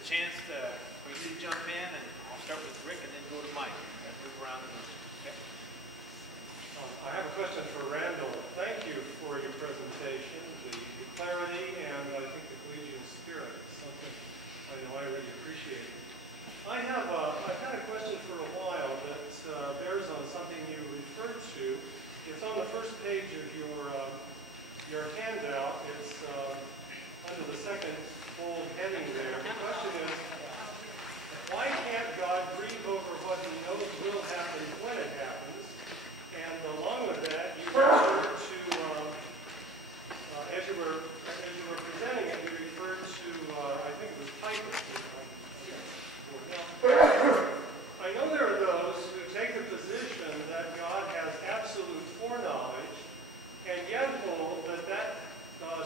a chance for you to jump in, and I'll start with Rick and then go to Mike and move around the room. Okay? I have a question for Randall. Thank you for your presentation, the clarity, and I think the collegial spirit is something I know I really appreciate. I've had a question for a while that bears on something you referred to. It's on the first page of your handout. It's under the second bold heading there. The question is, why can't God grieve over what he knows will happen when it happens? And along with that, you referred to, as you were presenting it, you referred to, I think it was Titus. I know there are those who take the position that God has absolute foreknowledge, and yet hold that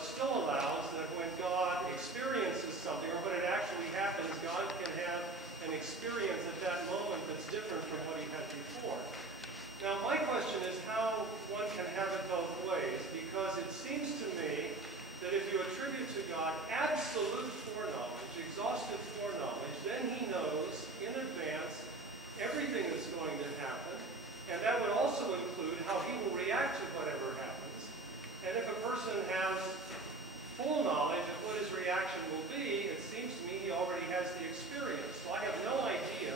still allows that when God experiences something, or when it actually happens, God can have an experience at that moment that's different from what he had before. Now, my question is how one can have it both ways, because it seems to me that if you attribute to God absolute foreknowledge, exhaustive foreknowledge, then he knows in advance everything that's going to happen, and that would also include how he will react to whatever happens. And if a person has full knowledge of what his reaction will be, it seems to me he already has the experience. So I have no idea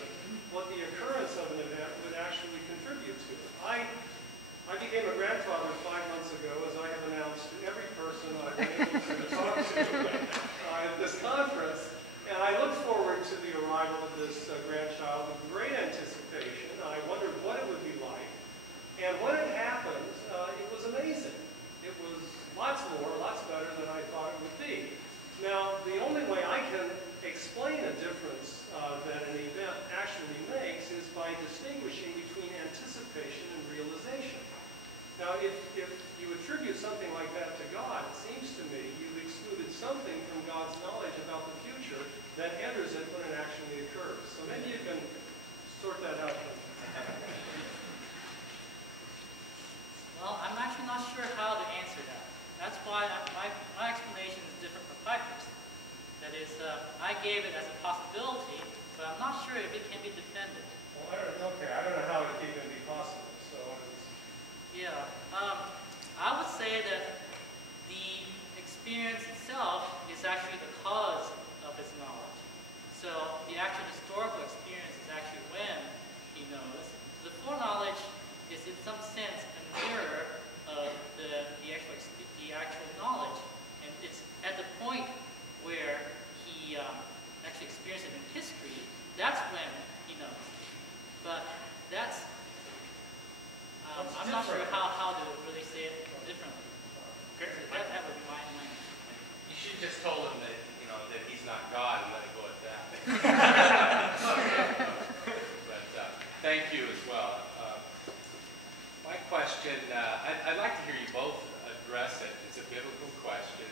what the occurrence of an event would actually contribute to it. I became a grandfather 5 months ago, as I have announced to every person I've been able to talk to at this conference, and I look forward to the arrival of this grandchild with great anticipation. I wondered what it would be like, and when it happened, it was amazing. It was lots better than I thought it would be. Now, the only way I can explain a difference that an event actually makes is by distinguishing between anticipation and realization. Now, if you attribute something like that to God, it seems to me you've excluded something from God's knowledge about the future that enters it when it actually occurs. So maybe you can sort that out. Well, I'm actually not sure how to answer that. That's why my explanation is different from Piper's. That is, I gave it as a possibility, but I'm not sure if it can be defended. Well, I don't know how it can even be possible. So yeah, I would say that the experience itself is actually the cause of his knowledge. So the actual historical experience is actually when he knows. The foreknowledge is in some sense a mirror of the actual knowledge, and it's at the point where he actually experienced it in history. That's when he knows. But that's I'm not sure how to really say it differently. Okay. That would be my mind. You should have just told him that that he's not God and let it go at that. But thank you as well. My question, I'd like to hear you both address it. It's a biblical question.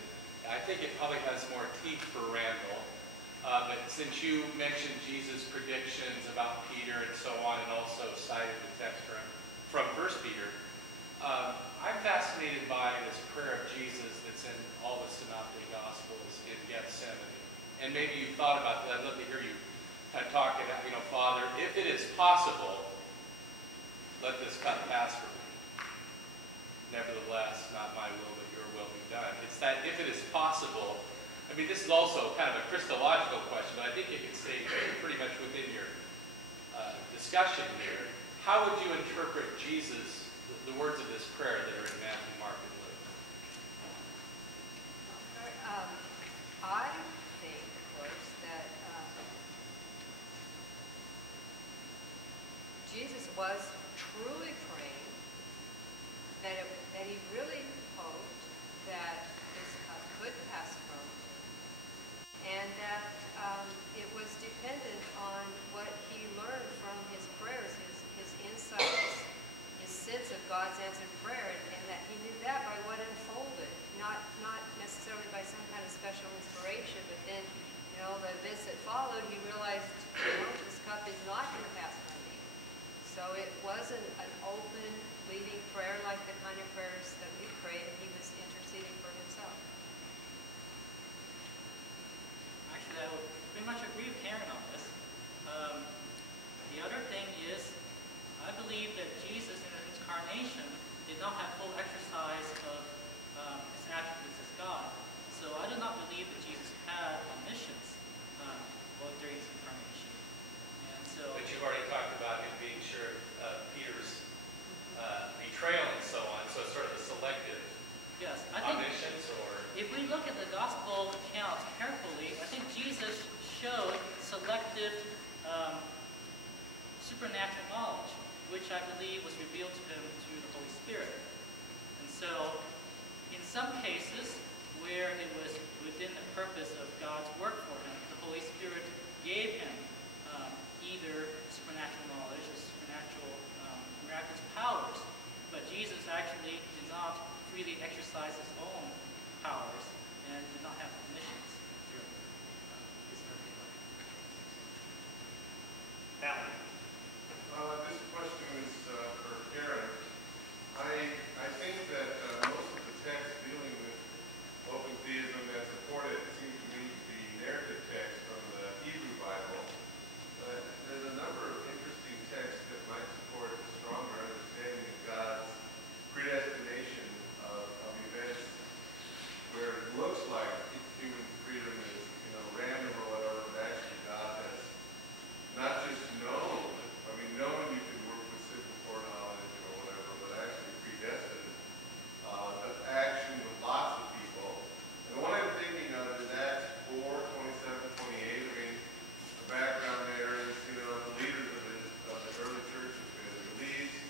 I think it probably has more teeth for Randall. But since you mentioned Jesus' predictions about Peter and so on, and also cited the text from 1 Peter, I'm fascinated by this prayer of Jesus that's in all the Synoptic Gospels in Gethsemane. And maybe you've thought about that. I'd love to hear you kind of talk about, Father, if it is possible, let this cup pass from me. Nevertheless, not my will, but your will be done. It's that if it is possible, I mean, this is also kind of a Christological question, but I think it can stay pretty much within your discussion here. How would you interpret Jesus, the words of this prayer that are in Matthew, Mark, and Luke? I think, of course, that Jesus was truly praying that he really hoped that this cup could pass from him, and that it was dependent on what he learned from his prayers, his insights, his sense of God's answered prayer, and that he knew that by what unfolded, not necessarily by some kind of special inspiration, but then, the events that followed, he realized, this cup is not going to pass from me. So it wasn't an open, leading prayer like the kind of prayers that we pray, and he was interceding for himself. Actually, I would pretty much agree with Karen on this. The other thing is, I believe that Jesus in his incarnation did not have full exercise of his attributes as God. So I do not believe that Jesus had omniscience during his incarnation. And so, But you've already talked about him being sure of Peter's betrayal and so on, so it's sort of a selective yes, I think omniscience, or? if we look at the gospel accounts carefully, I think Jesus showed selective supernatural knowledge, which I believe was revealed to him through the Holy Spirit. And so, in some cases where it was within the purpose of God's work for him, the Holy Spirit gave him either supernatural knowledge or supernatural miraculous powers. But Jesus actually did not freely exercise his own powers and did not have omniscience during his earthly life. Alan. This question is for Karen. I think that most of the texts dealing with open theism that support it seem to me to be narrative texts from the Hebrew Bible. But there's a number of interesting texts that might support a stronger understanding of God's predestination of events, where it looks like human freedom is, random or whatever, but actually God has not just known. I mean, knowing you can work with simple foreknowledge or whatever, but actually predestined the action with lots of people. And the one I'm thinking of is Acts 4, 27, 28. I mean, the background there is, the leaders of the early church have been released,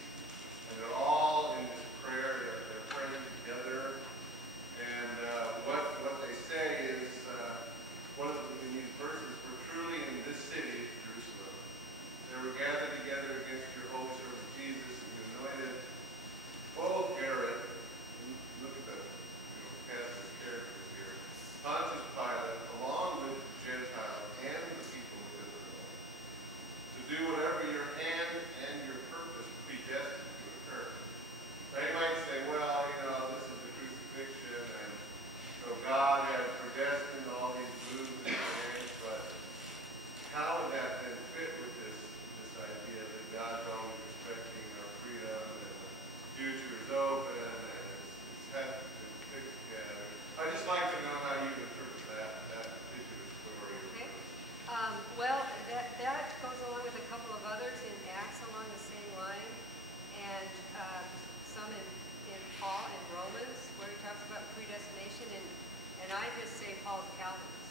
and they're all in this prayer, they're praying together. And what they say is, in these verses, for truly in this city, Jerusalem, they were gathered together against your holy servant Jesus, and anointed both Herod, look at the cast of characters here, Pontius Pilate, along with the Gentiles and the people of Israel, to do whatever your hand and your purpose predestined to occur. Now you might say, well, this is the crucifixion, and so God had predestined all these moves and things, but how would that then fit with this idea that God's always respecting our freedom and the future is open and it's has been fixed together? I'd just like to know how you interpret that particular story. Okay. Well, that goes along with a couple of others in Acts along the same line, and some in Paul in Romans where he talks about predestination, and I just say Paul's Calvinist.